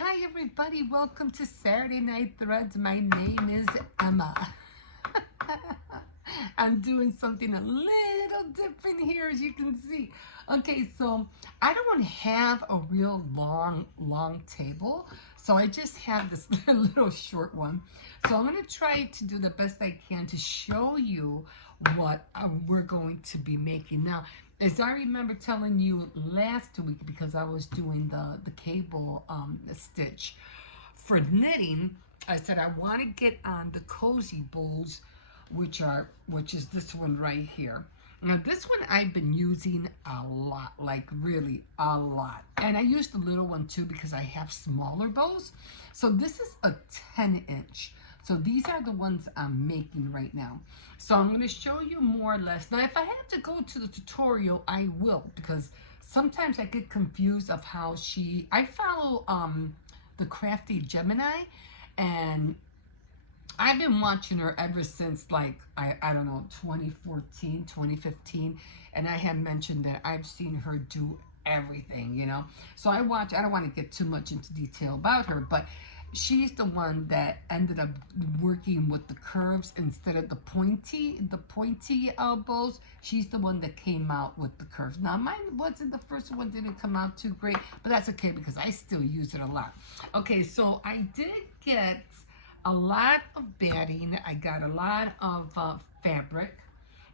Hi everybody, welcome to Saturday Night Threads. My name is Emma. I'm doing something a little different here, as you can see. Okay, so I don't want to have a real long table, so I just have this little short one. So I'm going to try to do the best I can to show you what we're going to be making. Now, as I remember telling you last week, because I was doing the cable stitch for knitting, I said I want to get on the cozy bowls, which is this one right here. Now this one I've been using a lot, like really a lot. And I used the little one too because I have smaller bows. So this is a 10-inch. So these are the ones I'm making right now. So I'm going to show you more or less. Now if I have to go to the tutorial, I will, because sometimes I get confused of how I follow the Crafty Gemini, and I've been watching her ever since, like, I don't know, 2014, 2015. And I have mentioned that I've seen her do everything, you know. So I don't want to get too much into detail about her, but she's the one that ended up working with the curves instead of the pointy elbows. She's the one that came out with the curves. Now mine wasn't, the first one didn't come out too great, but that's okay because I still use it a lot. Okay, so I did get a lot of batting. I got a lot of fabric,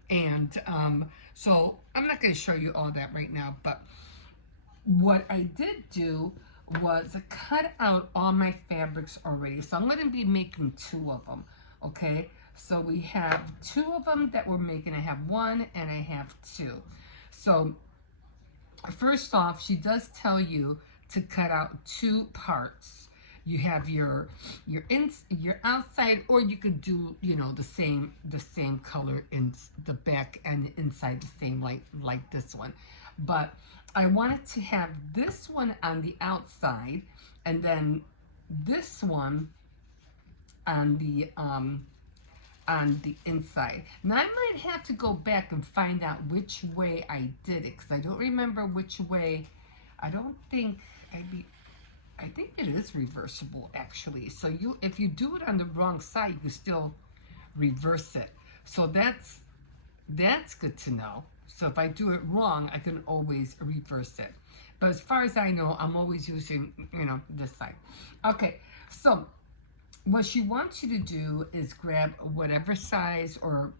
and so I'm not going to show you all that right now, but what I did do was cut out all my fabrics already. So I'm going to be making 2 of them, okay? So we have 2 of them that we're making. I have 1 and I have 2. So first off, she does tell you to cut out 2 parts. You have your outside, or you could do, you know, the same color in the back and inside the same, like this one. But I wanted to have this one on the outside and then this one on the inside. Now I might have to go back and find out which way I did it, because I don't remember which way. I don't think I think it is reversible, actually. So if you do it on the wrong side, you can still reverse it. So that's good to know. So if I do it wrong, I can always reverse it. But as far as I know, I'm always using, you know, this side. Okay, so what she wants you to do is grab whatever size or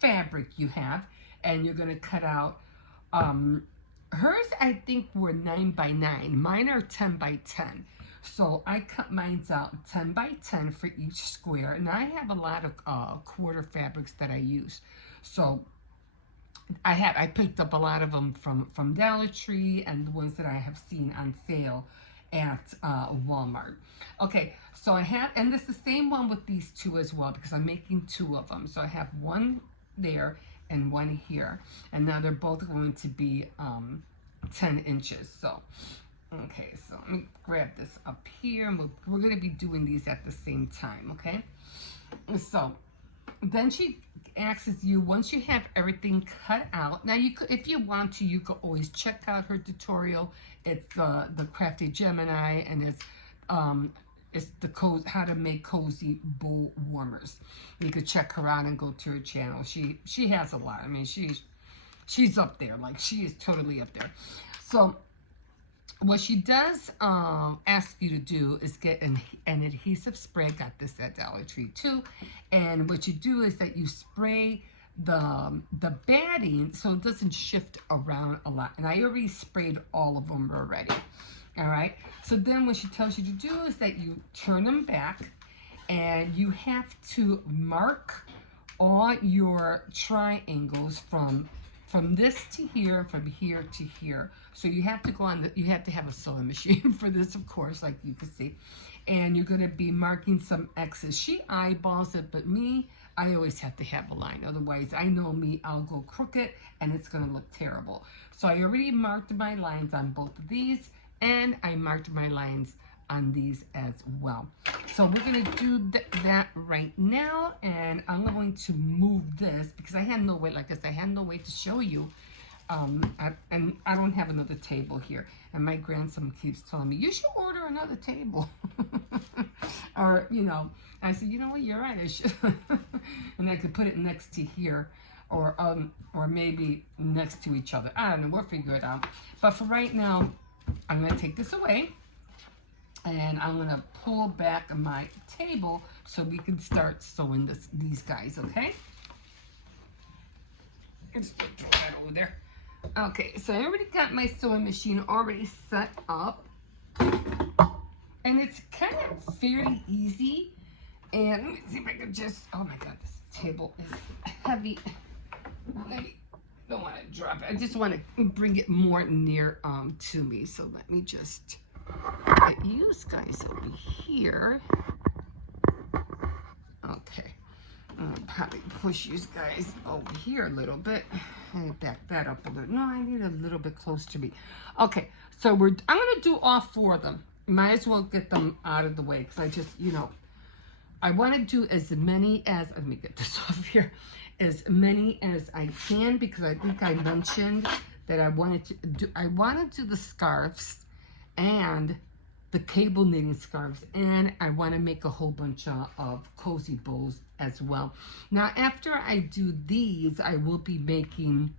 fabric you have, and you're going to cut out, hers I think were 9 by 9. Mine are 10 by 10. So I cut mine out 10 by 10 for each square. And I have a lot of quarter fabrics that I use. So I picked up a lot of them from Dollar Tree and the ones that I have seen on sale at Walmart. Okay, so I have, and it's the same one with these 2 as well, because I'm making 2 of them. So I have 1 there and 1 here, and now they're both going to be 10 inches. So okay, so let me grab this up here, and we're going to be doing these at the same time. Okay, so then she asks you, once you have everything cut out, now you could, if you want to, you could always check out her tutorial. It's the Crafty Gemini, and it's the how to make cozy bowl warmers. You could check her out and go to her channel. She has a lot. I mean, she's up there. Like, she is totally up there. So what she does ask you to do is get an adhesive spray. Got this at Dollar Tree too. And what you do is that you spray the batting so it doesn't shift around a lot. And I already sprayed all of them already. All right. So then what she tells you to do is that you turn them back, and you have to mark all your triangles from this to here, from here to here. So you have to go on you have to have a sewing machine for this, of course, like you can see. And you're going to be marking some X's. She eyeballs it, but me, I always have to have a line. Otherwise, I know me, I'll go crooked and it's going to look terrible. So I already marked my lines on both of these, and I marked my lines on these as well. So we're going to do that right now, and I'm going to move this because I had no way, like I said, I had no way to show you and I don't have another table here. And my grandson keeps telling me, you should order another table. Or, you know, I said, you know what, you're right, I should. And I could put it next to here, or maybe next to each other. I don't know, we'll figure it out. But for right now, I'm gonna take this away, and I'm gonna pull back my table so we can start sewing these guys, okay? Just throw that over there. Okay, so I already got my sewing machine already set up. And it's kind of fairly easy. And let me see if I can just, oh my God, this table is heavy. Don't want to drop it. I just want to bring it more near to me. So let me just get you guys over here. Okay. I'll probably push you guys over here a little bit. And back that up a little. No, I need a little bit close to me. Okay, so I'm gonna do all 4 of them. Might as well get them out of the way, because I just, you know, I want to do as many as, let me get this off here, as many as I can, because I think I mentioned that I want to do the scarves and the cable knitting scarves, and I want to make a whole bunch of cozy bows as well. Now, after I do these, I will be making,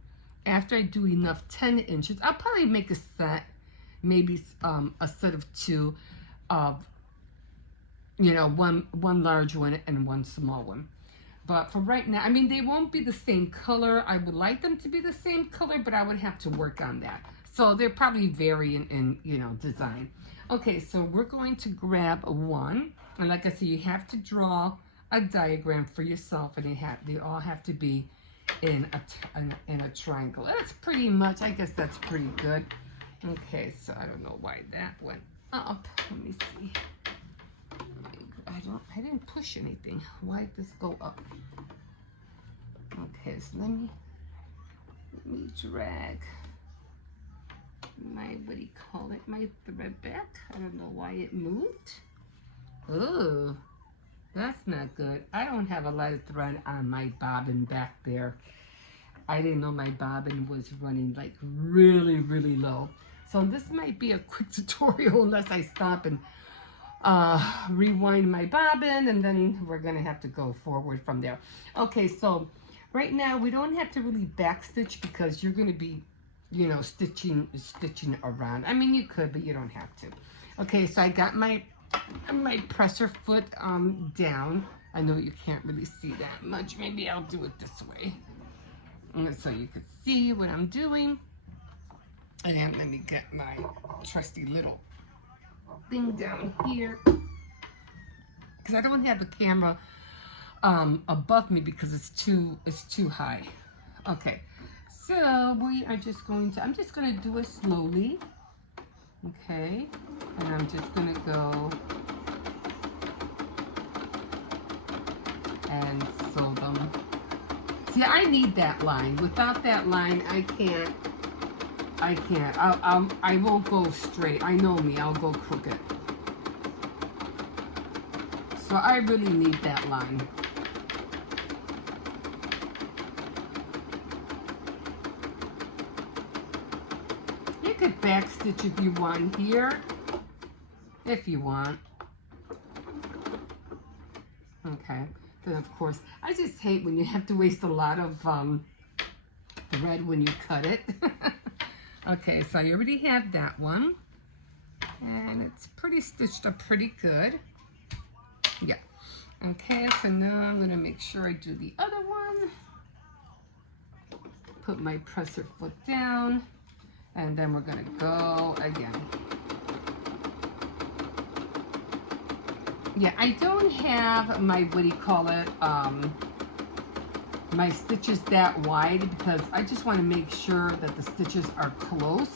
after I do enough 10 inches, I'll probably make a set, maybe a set of 2 of, you know, one large one and 1 small one. But for right now, I mean, they won't be the same color. I would like them to be the same color, but I would have to work on that. So they're probably varying in, you know, design. Okay, so we're going to grab one, and like I said, you have to draw a diagram for yourself, and they all have to be in a triangle. That's pretty much, I guess that's pretty good. Okay, so I don't know why that went up. Let me see. I didn't push anything. Why did this go up? Okay, so let me drag my, what do you call it, my thread back. I don't know why it moved. Oh, that's not good. I don't have a lot of thread on my bobbin back there. I didn't know my bobbin was running like really, really low. So this might be a quick tutorial unless I stop and rewind my bobbin, and then we're gonna have to go forward from there. Okay, so right now we don't have to really backstitch because you're gonna be, you know, stitching around. I mean, you could, but you don't have to. Okay, so I got my presser foot down. I know you can't really see that much. Maybe I'll do it this way, so you can see what I'm doing. And let me get my trusty little thing down here, because I don't have the camera above me because it's too high. Okay, so we are just going to, I'm just going to do it slowly. Okay, and I'm just going to go and sew them. See, I need that line. Without that line, I can't. I won't go straight. I know me. I'll go crooked. So I really need that line. You could backstitch if you want here. If you want. Okay. Then of course, I just hate when you have to waste a lot of thread when you cut it. Okay, so you already have that one, and it's pretty stitched up pretty good. Yeah. Okay, so now I'm going to make sure I do the other one. Put my presser foot down, and then we're going to go again. Yeah, I don't have my, what do you call it, my stitches that wide, because I just want to make sure that the stitches are close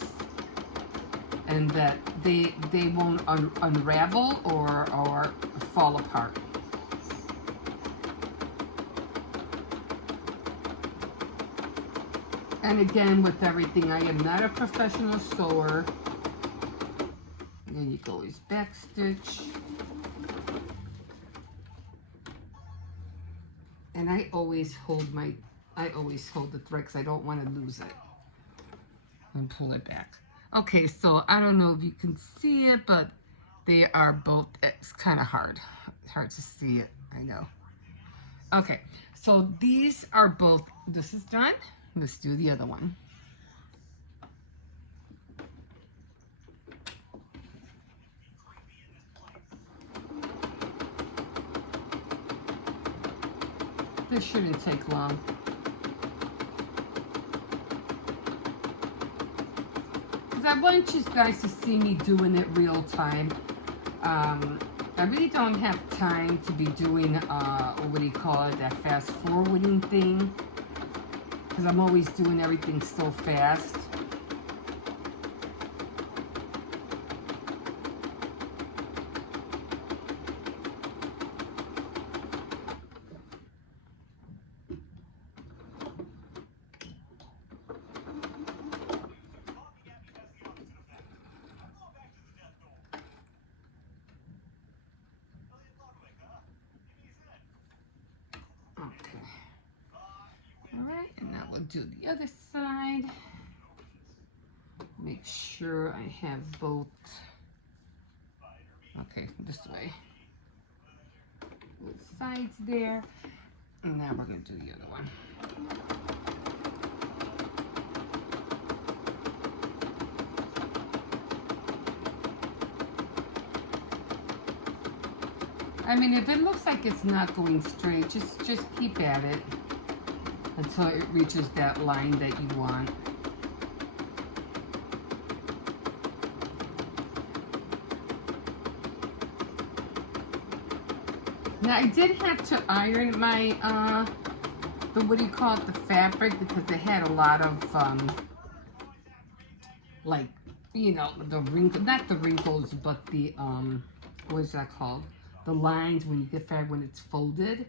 and that they won't unravel or fall apart. And again, with everything, I am not a professional sewer. And then you can always back stitch. And I always hold the thread because I don't want to lose it. and pull it back. Okay, so I don't know if you can see it, but they are both, it's kind of hard. It's hard to see it, I know. Okay, so these are both, this is done. Let's do the other one. This shouldn't take long. Because I want you guys to see me doing it real time. I really don't have time to be doing, what do you call it, that fast forwarding thing. Because I'm always doing everything so fast. Alright, and now we'll do the other side. Make sure I have both. Okay, this way. Both sides there. And now we're going to do the other one. I mean, if it looks like it's not going straight, just keep at it until it reaches that line that you want. Now I did have to iron my, what do you call it, the fabric, because it had a lot of, like, you know, the wrinkles, not the wrinkles, but the, what is that called? The lines when you get fabric when it's folded.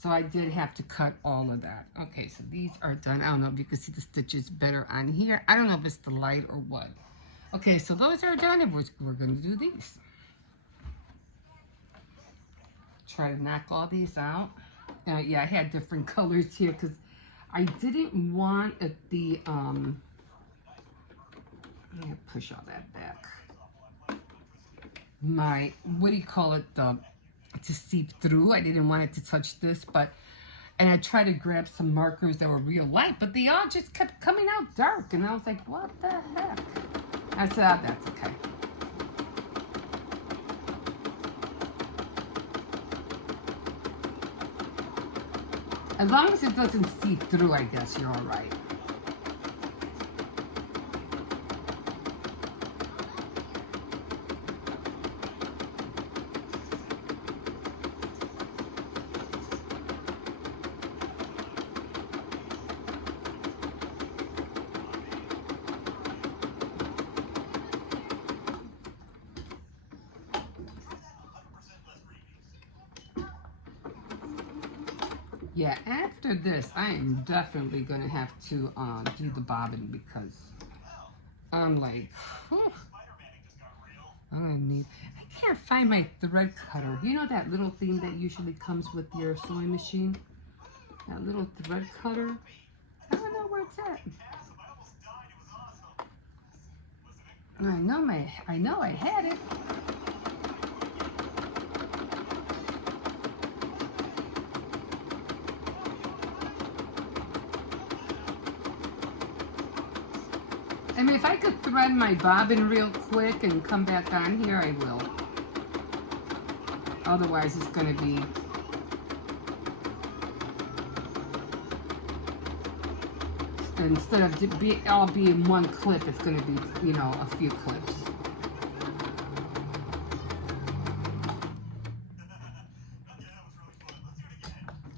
So I did have to cut all of that. Okay, so these are done. I don't know if you can see the stitches better on here. I don't know if it's the light or what. Okay, so those are done, and we're going to do these. Try to knock all these out. Yeah, I had different colors here because I didn't want it the, I'm going to push all that back. My, what do you call it, to seep through. I didn't want it to touch this, but, and I tried to grab some markers that were real light, but they all just kept coming out dark, and I was like, what the heck? I said, oh, that's okay. As long as it doesn't seep through, I guess you're all right. Yeah, after this, I am definitely going to have to do the bobbin because I'm like, whew, I'm going to need, I can't find my thread cutter. You know that little thing that usually comes with your sewing machine? That little thread cutter? I don't know where it's at. I know I had it. I mean, if I could thread my bobbin real quick and come back on here, I will. Otherwise, it's going to be... Instead of all being one clip, it's going to be, you know, a few clips.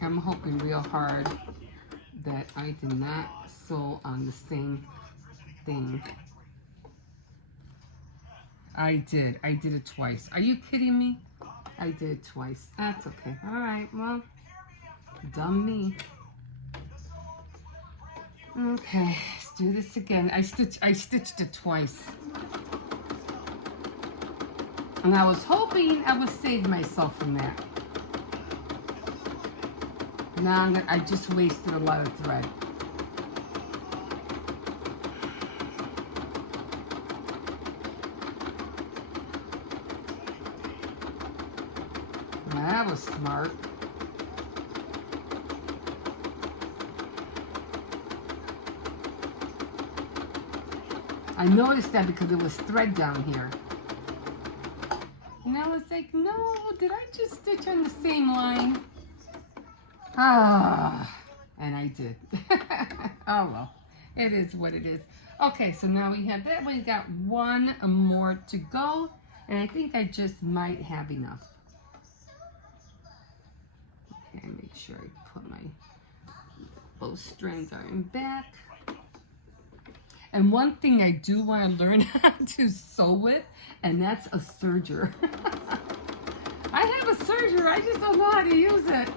I'm hoping real hard that I did not sew on the same thing. I did it twice. Are you kidding me? I did it twice. That's okay. All right, well, dumb me. Okay, let's do this again. I stitched it twice. And I was hoping I would save myself from that. Now I just wasted a lot of thread. That was smart. I noticed that because it was thread down here. And I was like, no, did I just stitch on the same line? Ah, and I did. Oh well, it is what it is. Okay, so now we have that. We got one more to go, and I think I just might have enough. Okay, make sure I put my both strands are in back. And one thing I do want to learn how to sew with, and that's a serger. I have a serger, I just don't know how to use it.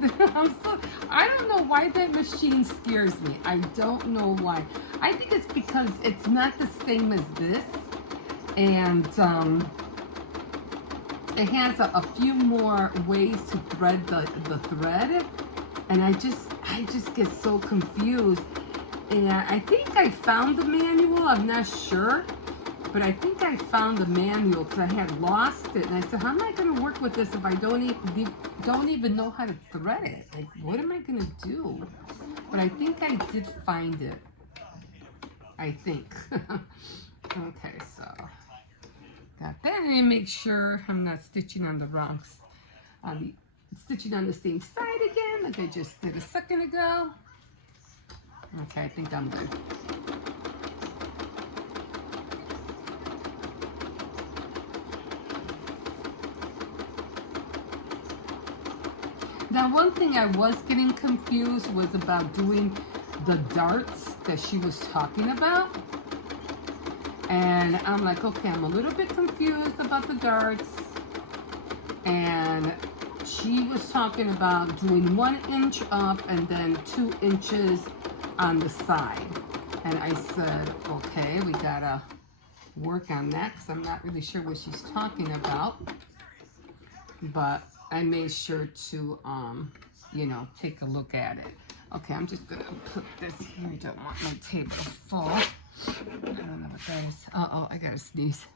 I don't know why that machine scares me. I don't know why. I think it's because it's not the same as this. And it has a few more ways to thread the thread. And I just get so confused. And I think I found the manual, I'm not sure. But I think I found the manual because I had lost it. And I said, how am I going to work with this if I don't even know how to thread it? Like, what am I going to do? But I think I did find it. I think. Okay, so got that. And make sure I'm not stitching on the wrong, stitching on the same side again like I just did a second ago. Okay, I think I'm good. Now, one thing I was getting confused was about doing the darts that she was talking about. And I'm like, okay, I'm a little bit confused about the darts. And she was talking about doing 1 inch up and then 2 inches on the side. And I said, okay, we gotta work on that because I'm not really sure what she's talking about. But I made sure to, you know, take a look at it. Okay, I'm just gonna put this here. I don't want my table to fall. I don't know what that is. Uh-oh, I gotta sneeze.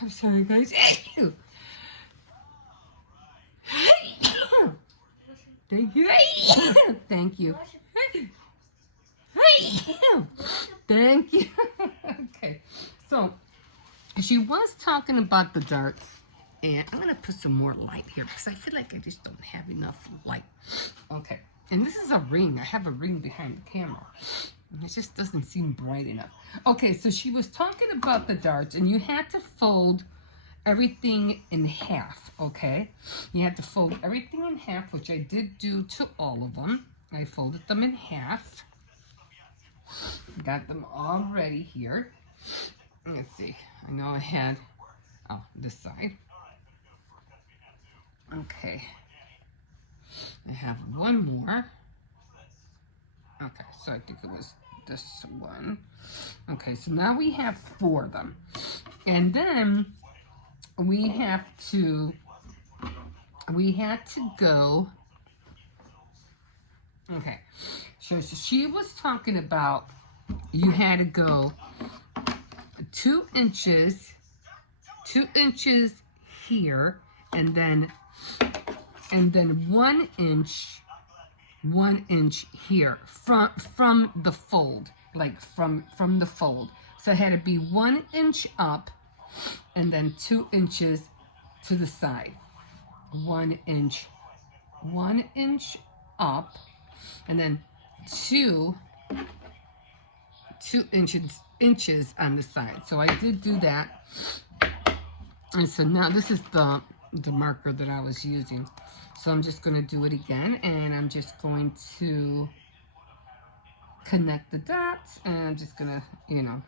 I'm sorry, guys. Thank you. Thank you. Thank you. Okay, so she was talking about the darts. And I'm going to put some more light here because I feel like I just don't have enough light. Okay. And this is a ring. I have a ring behind the camera. And it just doesn't seem bright enough. Okay, so she was talking about the darts. And you had to fold everything in half, okay? You had to fold everything in half, which I did do to all of them. I folded them in half. Got them all ready here. Let's see. I know I had, this side. Okay, I have one more. Okay, so I think it was this one. Okay, so now we have 4 of them. And then we had to go, okay, so she was talking about you had to go 2 inches here, and then 1 inch here from the fold, like from the fold. So it had to be 1 inch up and then 2 inches to the side. 1 inch up and then 2 inches on the side. So I did do that. And so now this is the marker that I was using. So I'm just going to do it again, and I'm just going to connect the dots, and I'm just going to, you know,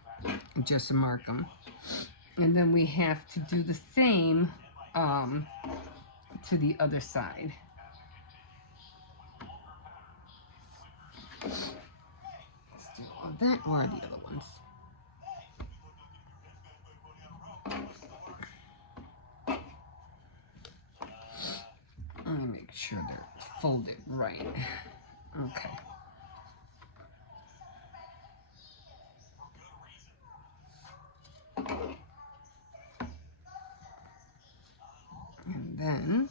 just mark them. And then we have to do the same to the other side. Let's do all that, or the other ones. Let me make sure they're folded right. Okay. then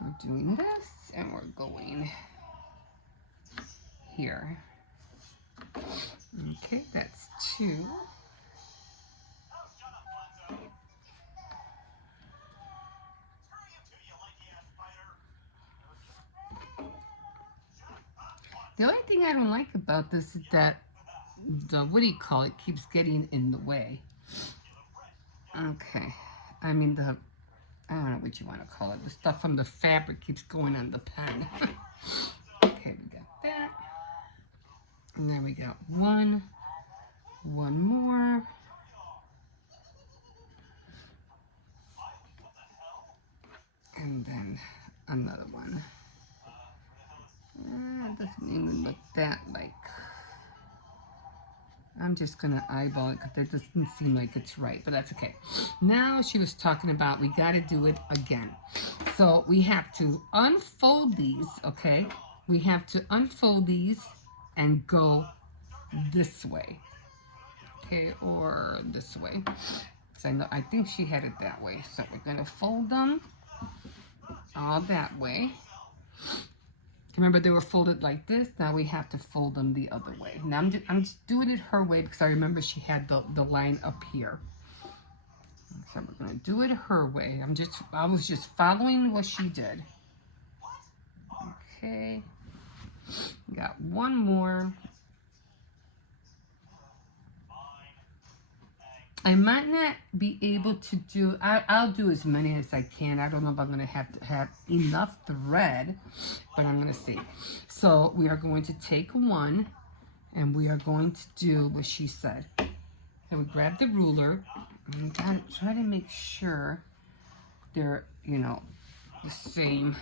we're doing this, and we're going here. Okay, that's 2. The only thing I don't like about this is that the, what do you call it, keeps getting in the way. Okay, I mean the, I don't know what you want to call it, the stuff from the fabric keeps going on the pen. Okay, we got that. And then we got one more. And then another one. It doesn't even look that like. I'm just going to eyeball it because that doesn't seem like it's right, but that's okay. Now she was talking about we got to do it again. So we have to unfold these, okay? We have to unfold these and go this way, okay, or this way. So I think she had it that way. So we're going to fold them all that way. Remember, they were folded like this. Now we have to fold them the other way. Now I'm just doing it her way because I remember she had the line up here. So we're going to do it her way. I was just following what she did. Okay. Got one more. I might not be able to do, I'll do as many as I can. I don't know if I'm going to have enough thread, but I'm going to see. So we are going to take one, and we are going to do what she said. And we grab the ruler, and try to make sure they're, you know, the same,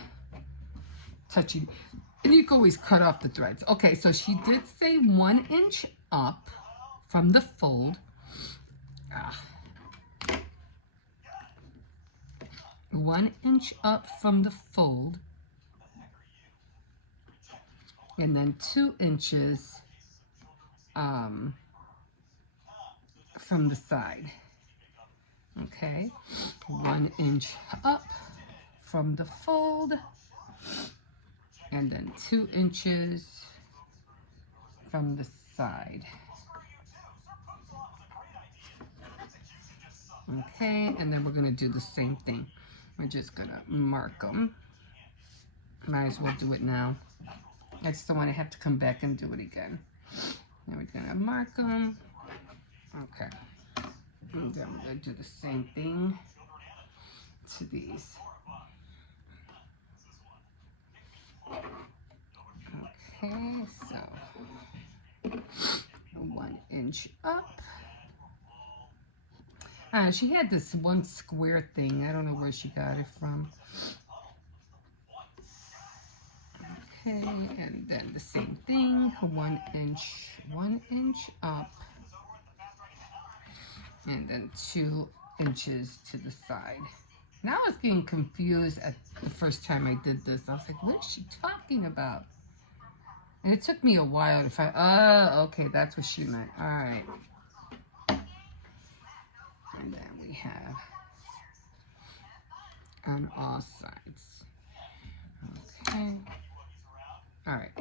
touching. And you can always cut off the threads. Okay, so she did say 1 inch up from the fold. 1 inch up from the fold, and then 2 inches from the side. Okay, 1 inch up from the fold, and then 2 inches from the side. Okay, and then we're going to do the same thing. We're just going to mark them. Might as well do it now. I just don't want to have to come back and do it again. Then we're going to mark them. Okay. And then we're going to do the same thing to these. Okay, so 1 inch up. She had this one square thing. I don't know where she got it from. Okay, and then the same thing, 1 inch up, and then 2 inches to the side. Now I was getting confused at the first time I did this. I was like, what is she talking about? And it took me a while to find, oh, okay, that's what she meant. All right. And then we have on all sides. Okay. All right.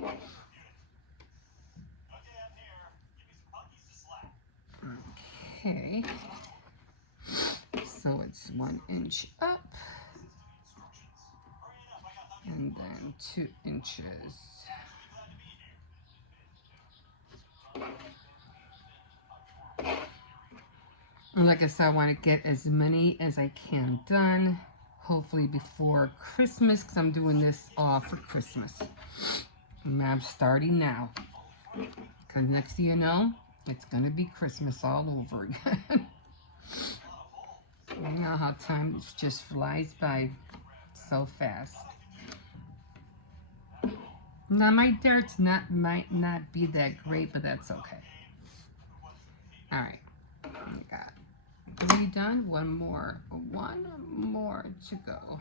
Okay. So it's 1 inch up, and then 2 inches. And like I said, I want to get as many as I can done, hopefully before Christmas, because I'm doing this all for Christmas. And I'm starting now, because next thing you know, it's going to be Christmas all over again. You know how time just flies by so fast. Now my darts might not be that great, but that's okay. All right, I got 3 done. One more to go.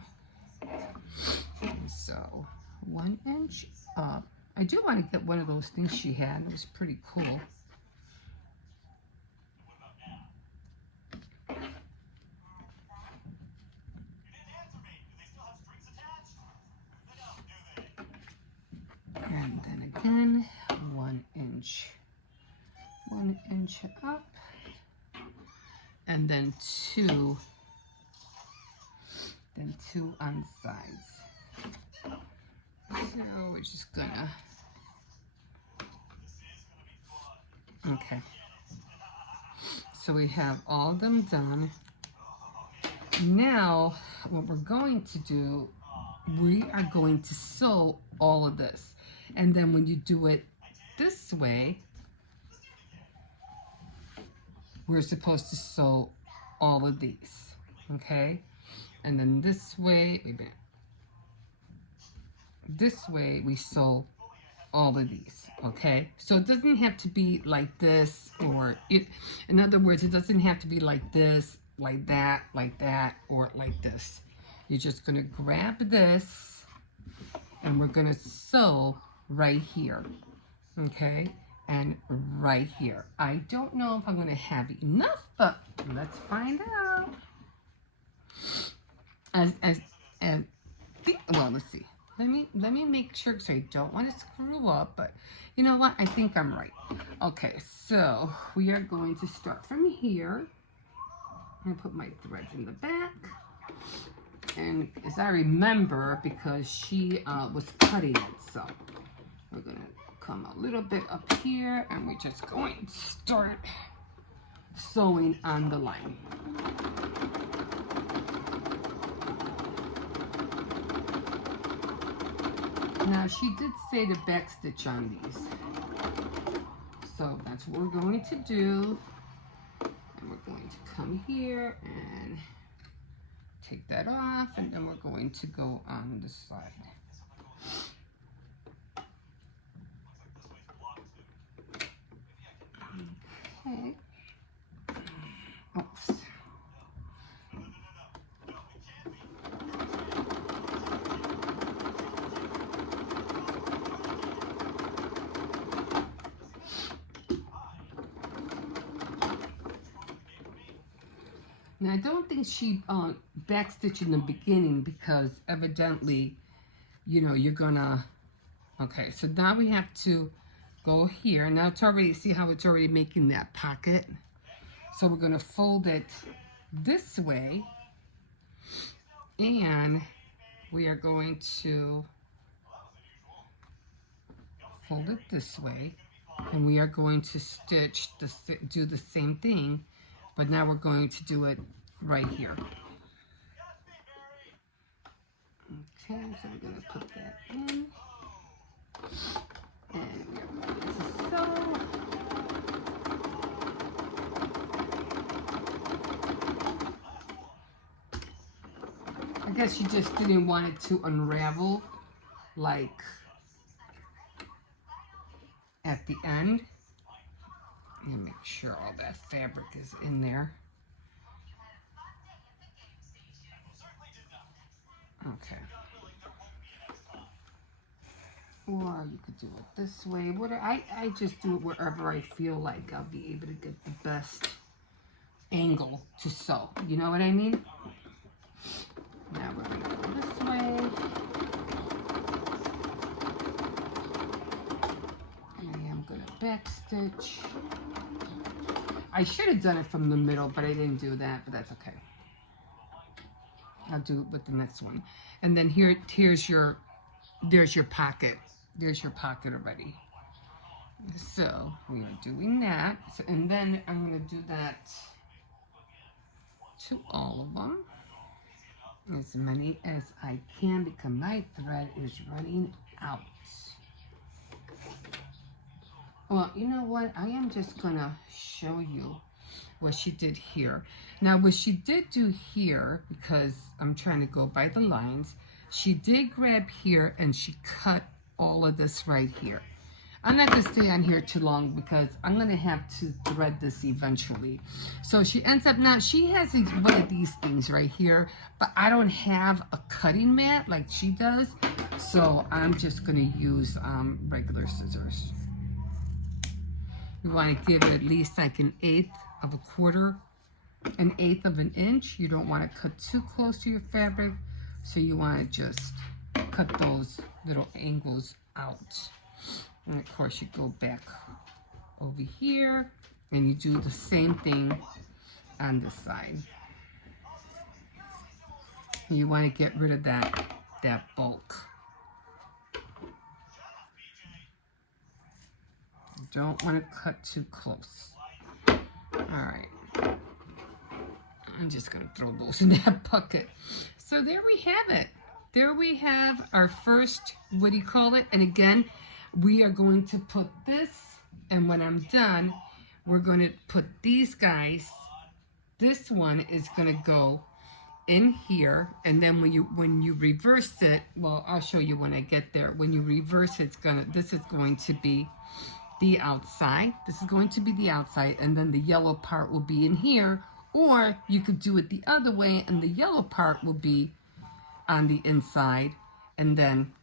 So 1 inch up. I do want to get one of those things she had. It was pretty cool. inch up, and then two on the sides. So we're just gonna, okay. So we have all of them done. Now, what we're going to do, we are going to sew all of this. And then when you do it this way, we're supposed to sew all of these, okay? And then this way, wait a minute. This way we sew all of these, okay? So it doesn't have to be like this, or it, in other words, it doesn't have to be like this, like that, or like this. You're just gonna grab this and we're gonna sew right here, okay? And right here. I don't know if I'm gonna have enough, but let's find out. Well, let's see. Let me make sure, because I don't want to screw up, but you know what? I think I'm right. Okay, so we are going to start from here. I'm gonna put my threads in the back. And as I remember, because she was cutting it, so we're gonna come a little bit up here, and we're just going to start sewing on the line. Now, she did say to back stitch on these. So that's what we're going to do. And we're going to come here and take that off, and then we're going to go on the side. Okay. Oops. Now, I don't think she backstitched in the beginning, because evidently, you know, you're gonna, okay, so now we have to go here. Now it's already, see how it's already making that pocket? So we're gonna fold it this way, and we are going to fold it this way, and we are going to stitch, do the same thing, but now we're going to do it right here. Okay, so we're going to put that in. And we're going to sew. I guess you just didn't want it to unravel like at the end. Let me make sure all that fabric is in there. Okay. Or you could do it this way. I just do it wherever I feel like I'll be able to get the best angle to sew. You know what I mean? Now we're going to go this way. And I am going to backstitch. I should have done it from the middle, but I didn't do that, but that's okay. I'll do it with the next one. And then there's your pocket. There's your pocket already. So we are doing that. So, and then I'm going to do that to all of them. As many as I can, because my thread is running out. Well, you know what? I am just going to show you what she did here. Now, what she did do here, because I'm trying to go by the lines, she did grab here and she cut all of this right here. I'm not going to stay on here too long because I'm going to have to thread this eventually. So she ends up, now she has one of these things right here, but I don't have a cutting mat like she does. So I'm just going to use regular scissors. You want to give it at least like an 1/8 of a quarter, an 1/8 of an inch. You don't want to cut too close to your fabric. So you want to just cut those little angles out. And of course you go back over here And you do the same thing on this side. You want to get rid of that bulk. You don't want to cut too close. All right. I'm just going to throw those in that bucket. So there we have it. There we have our first, what do you call it? And again, we are going to put this, and when I'm done, we're going to put these guys. This one is going to go in here, and then when you reverse it, well, I'll show you when I get there. When you reverse it, this is going to be the outside. This is going to be the outside, and then the yellow part will be in here. Or you could do it the other way, and the yellow part will be on the inside, and then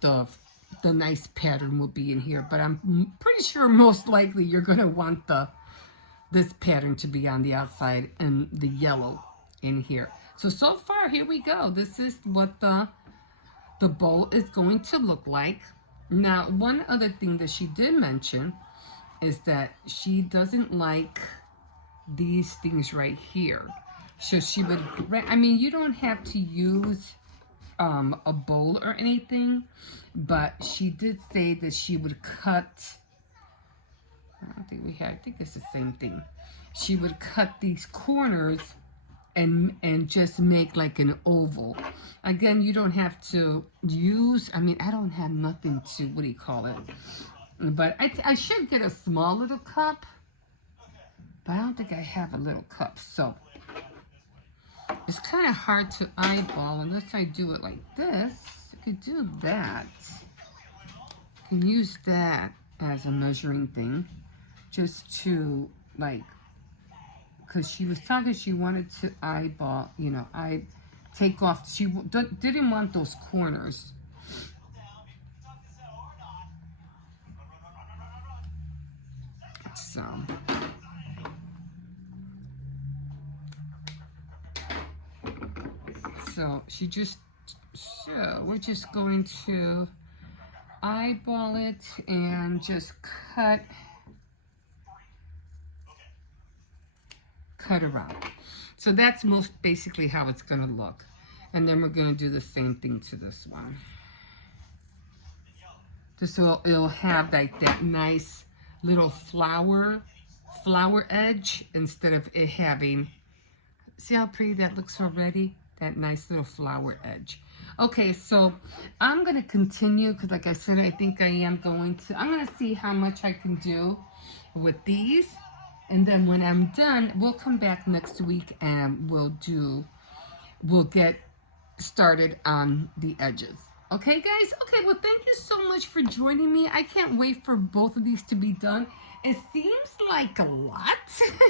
the nice pattern will be in here. But I'm pretty sure most likely you're going to want this pattern to be on the outside and the yellow in here. So far, here we go. This is what the bowl is going to look like. Now, one other thing that she did mention is that she doesn't like these things right here. So she would, I mean, you don't have to use a bowl or anything, but she did say that she would cut, I don't think we had, I think it's the same thing. She would cut these corners and just make like an oval. Again, you don't have to use, I mean, I don't have nothing to, what do you call it? But I should get a small little cup. But I don't think I have a little cup, so it's kind of hard to eyeball unless I do it like this. I could do that. I can use that as a measuring thing, just to like, because she was talking, she wanted to eyeball, you know, take off. She didn't want those corners. So we're just going to eyeball it and just cut around. So that's most basically how it's going to look. And then we're going to do the same thing to this one. Just so it'll have like that nice little flower edge instead of it having, see how pretty that looks already? That nice little flower edge. Okay, so I'm going to continue because like I said, I think I'm going to see how much I can do with these. And then when I'm done, we'll come back next week and we'll get started on the edges. Okay, guys? Okay, well, thank you so much for joining me. I can't wait for both of these to be done. It seems like a lot,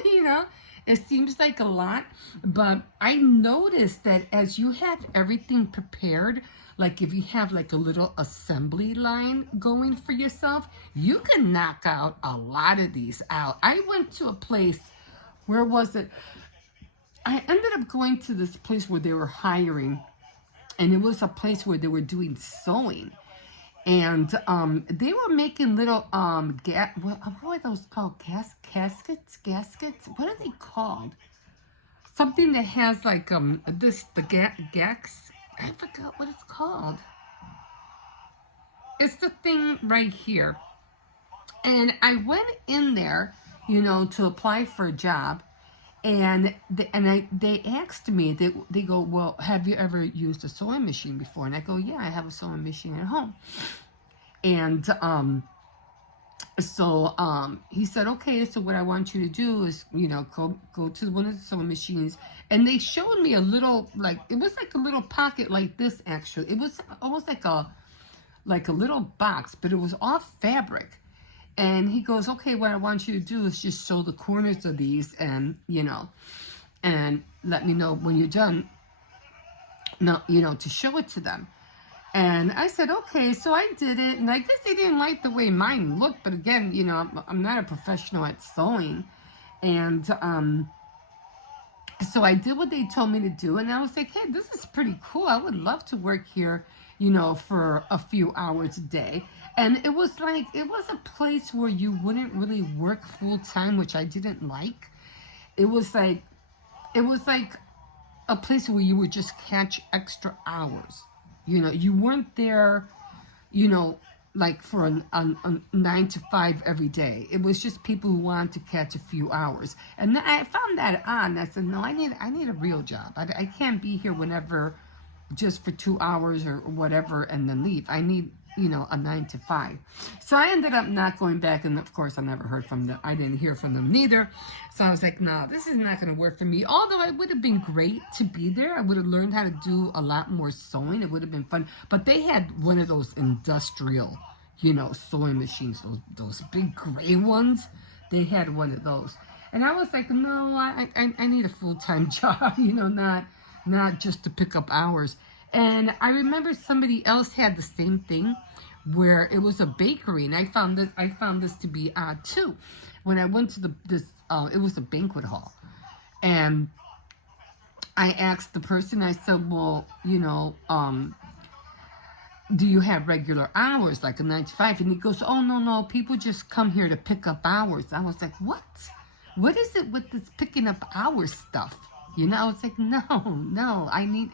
you know? It seems like a lot, but I noticed that as you have everything prepared, like if you have like a little assembly line going for yourself, you can knock out a lot of these out. I went to a place, where was it? I ended up going to this place where they were hiring, and it was a place where they were doing sewing. And they were making little what are those called? Gaskets? What are they called? Something that has like gax. I forgot what it's called. It's the thing right here. And I went in there, you know, to apply for a job, and they asked me. They go, well, have you ever used a sewing machine before? And I go, yeah, I have a sewing machine at home. And he said, okay, so what I want you to do is, you know, go to one of the sewing machines. And they showed me a little, like, it was like a little pocket like this, actually. It was almost like a little box, but it was all fabric. And he goes, okay, what I want you to do is just sew the corners of these and, you know, and let me know when you're done, you know, to show it to them. And I said, okay, so I did it. And I guess they didn't like the way mine looked. But again, you know, I'm not a professional at sewing. And so I did what they told me to do. And I was like, hey, this is pretty cool. I would love to work here, you know, for a few hours a day. And it was like, it was a place where you wouldn't really work full time, which I didn't like. It was like, it was like a place where you would just catch extra hours. You weren't there, you know, like for a 9 to 5 every day. It was just people who wanted to catch a few hours. And I found that odd. And I said, no, I need a real job. I can't be here whenever, just for 2 hours or whatever, and then leave. I need, a 9 to 5. So I ended up not going back, and of course I never heard from them. I didn't hear from them neither. So I was like, no, this is not going to work for me. Although it would have been great to be there. I would have learned how to do a lot more sewing. It would have been fun. But they had one of those industrial, sewing machines, those big gray ones. They had one of those. And I was like, no, I need a full-time job, not just to pick up hours. And I remember somebody else had the same thing, where it was a bakery, and I found this to be odd too. When I went to it was a banquet hall, and I asked the person. I said, well, do you have regular hours, like a 9 to 5? And he goes, oh, no, people just come here to pick up hours. I was like, what? What is it with this picking up hours stuff? I was like, no, I need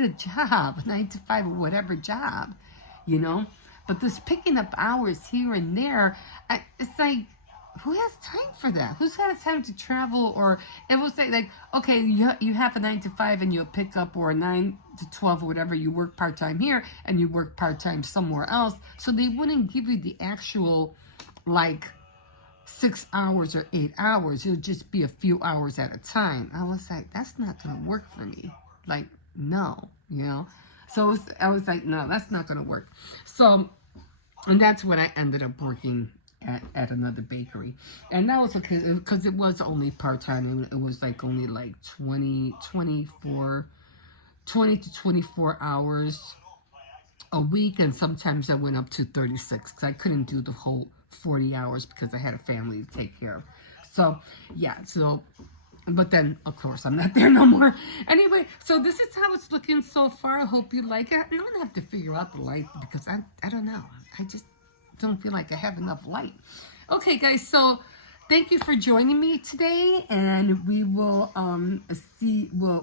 a job, 9 to 5 or whatever job, But this picking up hours here and there, it's like, who has time for that? Who's got time to travel? Or it was like okay, you have a 9 to 5 and you'll pick up, or a 9 to 12 or whatever. You work part-time here and you work part-time somewhere else. So they wouldn't give you the actual, like, 6 hours or 8 hours. It'll just be a few hours at a time. I was like, that's not going to work for me. Like, no, So I was like, no, that's not going to work. So, and that's when I ended up working at another bakery. And that was okay, because it was only part-time. It was like only like 20 to 24 hours a week. And sometimes I went up to 36, because I couldn't do the whole 40 hours because I had a family to take care of. So, yeah, but then, of course, I'm not there no more. Anyway, so this is how it's looking so far. I hope you like it. I'm going to have to figure out the light, because I don't know. I just don't feel like I have enough light. Okay, guys, so thank you for joining me today, and we will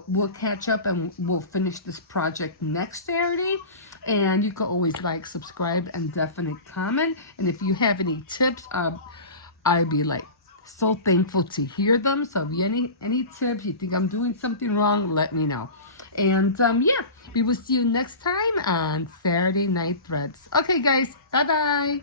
we'll catch up, and we'll finish this project next Saturday. And you can always like, subscribe, and definitely comment. And if you have any tips, I'd be like so thankful to hear them. So if you any tips, you think I'm doing something wrong, let me know. And yeah, we will see you next time on Saturday Night Threads. Okay, guys, bye-bye.